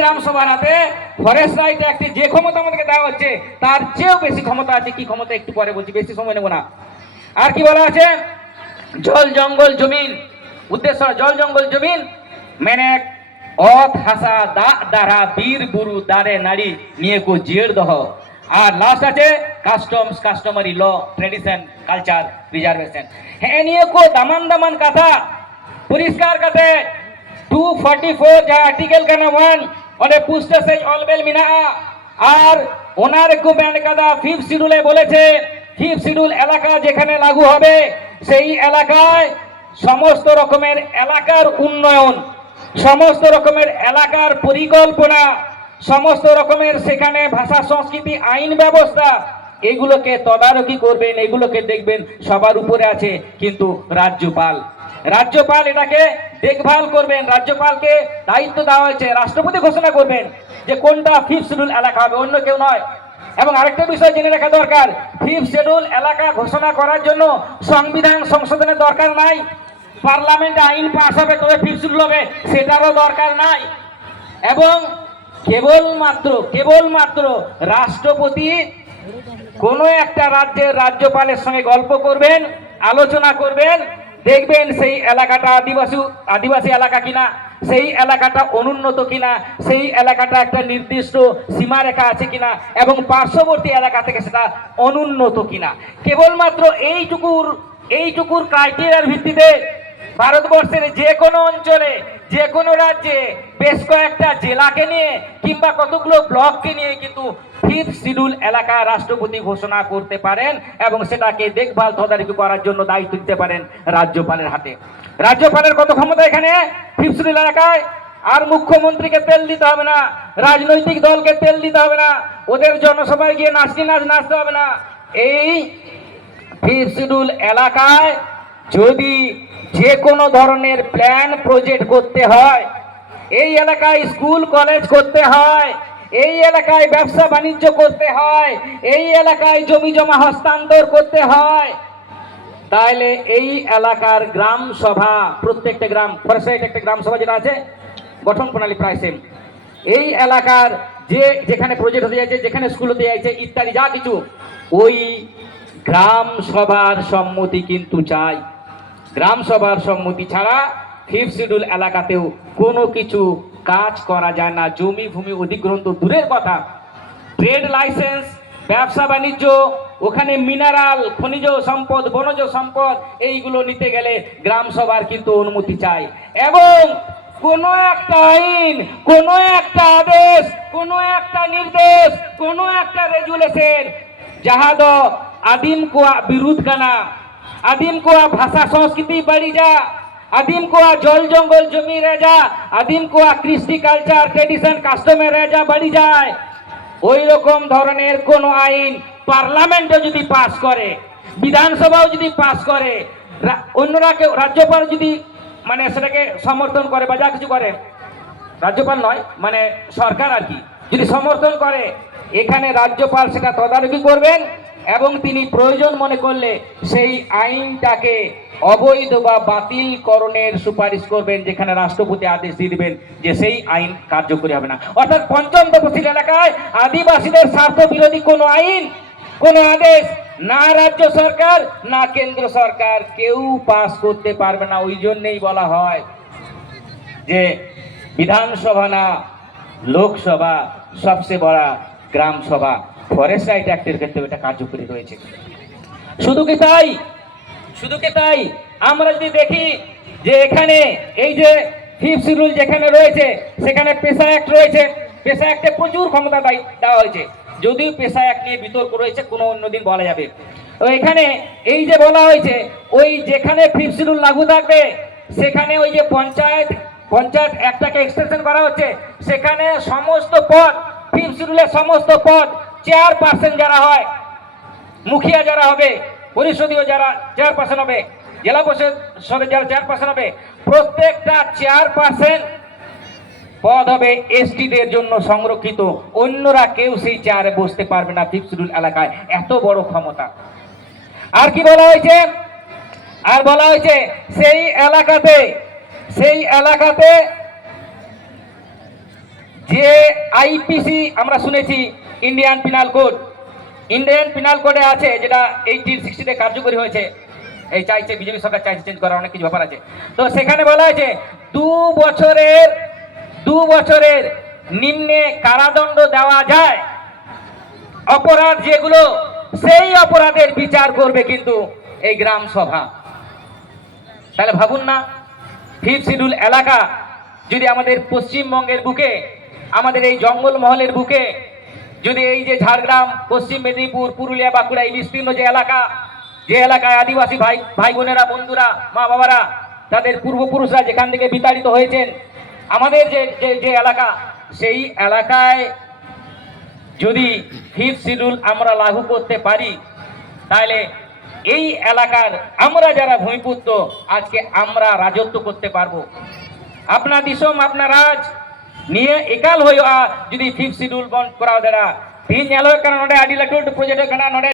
গ্রাম সভার হাতে forest right অ্যাক্টে যে ক্ষমতা আমাদেরকে দেওয়া হচ্ছে, তার চেয়েও বেশি ক্ষমতা আছে। কি ক্ষমতা? একটু পরে বলছি, বেশি সময় নেব না। আর কি বলা আছে? জল জঙ্গল জমিন। উদ্দেশ্য জল জঙ্গল জমিন মানে অথ হাসা দা দ্বারা বীর গুরু দারে নারী নিয়ে কো জিয়ের দহ। আর লাস্ট আছে customs customary law tradition culture preservation হ্যাঁ নিয়ে কো দামান দামান কথা। পরিষ্কার কাতে 244 যা আর্টিকেল কেন ওয়ান ওনে পুস্তে সেই অলবেল মিনা। আর ওনার ব্যান্ড কাদা ফিফথ শিডিউলে বলেছে, ফিফ শিডিউল এলাকা যেখানে লাগু হবে, সেই এলাকায় সমস্ত রকমের এলাকার উন্নয়ন, সমস্ত রকমের এলাকার পরিকল্পনা, সমস্ত রকমের সেখানে ভাষা, সংস্কৃতি, আইন ব্যবস্থা, এগুলোকে তদারকি করবেন, এগুলোকে দেখবেন সবার উপরে আছে কিন্তু রাজ্যপাল। রাজ্যপাল এটাকে দেখভাল করবেন, রাজ্যপালকে দায়িত্ব দেওয়া হয়েছে, রাষ্ট্রপতি ঘোষণা করবেন যে কোনটা ফিফথ শিডিউল এলাকা হবে, অন্য কেউ নয়। এবং আরেকটা বিষয় জেনে রাখা দরকার ফিফথ শিডিউল এলাকা ঘোষণা করার জন্য সংবিধান সংশোধনের দরকার নাই। পার্লামেন্টে আইন পাস হবে, তবে ফিফথ শিডিউল হবে, সেটারও দরকার নাই। এবং কেবলমাত্র কেবলমাত্র রাষ্ট্রপতি কোনো একটা রাজ্যের রাজ্যপালের সঙ্গে গল্প করবেন, আলোচনা করবেন দেখবেন সেই এলাকাটা আদিবাসী আদিবাসী এলাকা কিনা, সেই এলাকাটা অনুন্নত কিনা, সেই এলাকাটা একটা নির্দিষ্ট সীমারেখা আছে কিনা এবং পার্শ্ববর্তী এলাকা থেকে সেটা অনুন্নত কিনা। কেবলমাত্র এইটুকুর এইটুকুর ক্রাইটেরিয়ার ভিত্তিতে ভারতবর্ষের যে কোনো অঞ্চলে যে কোনো রাজ্যে বেশ কয়েকটা জেলাকে নিয়ে কিংবা কতগুলো ব্লককে নিয়ে কিন্তু ফিফথ শিডিউল এলাকা রাষ্ট্রপতি ঘোষণা করতে পারেন এবং সেটাকে দেখভাল তদারকি করার জন্য দায়িত্ব দিতে পারেন রাজ্যপালের হাতে। রাজ্যপালের কত ক্ষমতা এখানে? ফিফথ শিডিউল এলাকায়। আর মুখ্যমন্ত্রীকে তেল দিতে হবে না, রাজনৈতিক দলকে তেল দিতে হবে না, ওদের জনসভায় গিয়ে নাচটি নাচ, নাচতে হবে না। এই ফিফথ শিডিউল এলাকায় যদি যে কোনো ধরনের প্ল্যান প্রজেক্ট করতে হয়, এই এলাকায় স্কুল, কলেজ করতে হয় এই এলাকায় ব্যবসা বাণিজ্য করতে হয়, এই এলাকায় জমি জমা হস্তান্তর করতে হয়। তাহলে এই এলাকার গ্রাম সভা, প্রত্যেকটা গ্রাম, ফরেস্ট একটা গ্রাম সভা যেটা আছে, গঠন প্রণালী প্রায় সেম এই এলাকার যে, যেখানে প্রজেক্ট হতে যাচ্ছে, যেখানে স্কুল হতে যাচ্ছে, ইত্যাদি যা কিছু, ওই গ্রাম সভার সম্মতি কিন্তু চাই। গ্রাম সভার সম্মতি ছাড়া ফিফ শিডিউল এলাকাতেও কোনো কিছু কাজ করা যায় না, জমি, ভূমি অধিগ্রহণ তো দূরের কথা। ট্রেড লাইসেন্স, ব্যবসা বাণিজ্য, ওখানে মিনারেল, খনিজ সম্পদ, বনজ সম্পদ, এইগুলো নিতে গেলে গ্রাম সভার কিন্তু অনুমতি চাই। এবং কোনো একটা আইন, কোনো একটা আদেশ, কোনো একটা নির্দেশ, কোনো একটা রেজুলেশন, যাহাদ আদিম কোয়া বিরোধ কানা আদিম কোয়া ভাষা সংস্কৃতি বাড়ি যা আদিম কোয়া জল জঙ্গল জমি রেজা, আদিম কোয়া কৃষ্টি কালচার ট্রেডিশন কাস্টমের রেজা বাড়ি যায়। ওই রকম ধরনের কোন আইন পার্লামেন্টও যদি পাস করে, বিধানসভাও যদি পাস করে অন্যরা কেউ, রাজ্যপাল যদি মানে সেটাকে সমর্থন করে বা যা কিছু করে, রাজ্যপাল নয় মানে সরকার আর কি, যদি সমর্থন করে, এখানে রাজ্যপাল সেটা তদারকি করবেন এবং তিনি প্রয়োজন মনে করলে সেই আইনটাকে অবৈধ বা বাতিলকরণের সুপারিশ করবেন, যেখানে রাষ্ট্রপতি আদেশ দিয়ে দিবেন যে সেই আইন কার্যকরী হবে না। অর্থাৎ পঞ্চম তপশিল এলাকায় আদিবাসীদের স্বার্থ বিরোধী কোনো আইন, কোনো আদেশ না রাজ্য সরকার, না কেন্দ্র সরকার কেউ পাস করতে পারবে না। ওই জন্যেই বলা হয় যে বিধানসভা না লোকসভা সবচেয়ে বড় গ্রাম সভা ফরেস্ট রাইট অ্যাক্টের ক্ষেত্রে এটা কার্যকরী রয়েছে। শুধু কি তাই? শুধু কি তাই? আমরা যদি দেখি যে এখানে এই যে ফিফ শিডিউল যেখানে রয়েছে, সেখানে পেশা অ্যাক্ট রয়েছে। পেশা অ্যাক্টে প্রচুর ক্ষমতা দেওয়া হয়েছে। যদিও পেশা অ্যাক্ট নিয়ে বিতর্ক রয়েছে, কোনো অন্যদিন বলা যাবে। তো এখানে এই যে বলা হয়েছে, ওই যেখানে ফিফ শিডিউল লাগু থাকবে, সেখানে ওই যে পঞ্চায়েত পঞ্চায়েত একটাকে এক্সটেনশন করা হচ্ছে, সেখানে সমস্ত পদ ফিফ শিডিউলের সমস্ত পদ চেয়ার পার্সেন্ট যারা হয়, মুখিয়া যারা হবে, পরিষদীয় যারা চেয়ারপারসন হবে, জেলা পরিষদের যারা চেয়ারপারসন হবে, প্রত্যেকটা চেয়ারপারসন পদ হবে এসটিদের জন্য সংরক্ষিত। অন্যরা কেউ সেই চেয়ারে বসতে পারবে না ফিফ এলাকায়। এত বড় ক্ষমতা। আর কি বলা হয়েছে? আর বলা হয়েছে, সেই এলাকাতে সেই এলাকাতে যে আইপিসি আমরা শুনেছি Indian penal code Indian penal কোডে আছে, যেটা এইটিন সিক্সটিতে কার্যকরী হয়েছে। এই চাইছে, বিজেপি সরকার চাইছে চেঞ্জ করার অনেক কিছু ব্যাপার আছে। তো সেখানে বলা হয়েছে, দু বছরের দু বছরের নিম্নে কারাদণ্ড দেওয়া যায়। অপরাধ যেগুলো, সেই অপরাধের বিচার করবে কিন্তু এই গ্রাম সভা। তাহলে ভাবুন না ফিফ শিডিউল এলাকা, যদি আমাদের পশ্চিমবঙ্গের বুকে, আমাদের এই জঙ্গলমহলের বুকে যদি এই যে ঝাড়গ্রাম, পশ্চিম মেদিনীপুর, পুরুলিয়া, বাঁকুড়া এই বিস্তীর্ণ যে এলাকা, যে এলাকায় আদিবাসী ভাই ভাই বোনেরা, বন্ধুরা, মা বাবারা, তাদের পূর্বপুরুষরা যেখান থেকে বিতাড়িত হয়েছেন, আমাদের যে যে এলাকা, সেই এলাকায় যদি ফিফ শিডিউল আমরা লাগু করতে পারি, তাহলে এই এলাকার আমরা যারা ভূমিপুত্র, আজকে আমরা রাজত্ব করতে পারব। আপনার দিশম, আপনার রাজ ᱱᱤᱭᱟᱹ ᱮᱠᱟᱞ ᱦᱩᱭᱩᱜᱼᱟ ᱡᱩᱫᱤ ᱯᱷᱤᱯ ᱥᱤᱰᱩᱞ ᱵᱚᱱ ᱠᱚᱨᱟᱣ ᱫᱟᱲᱮᱭᱟᱜᱼᱟ ᱛᱤᱦᱤᱧ ᱧᱮᱞᱚᱜ ᱠᱟᱱᱟ ᱱᱚᱰᱮ ᱟᱹᱰᱤ ᱞᱟᱹᱴᱩ ᱞᱟᱹᱴᱩ ᱯᱨᱚᱡᱮᱠᱴ ᱠᱟᱱᱟ ᱱᱚᱰᱮ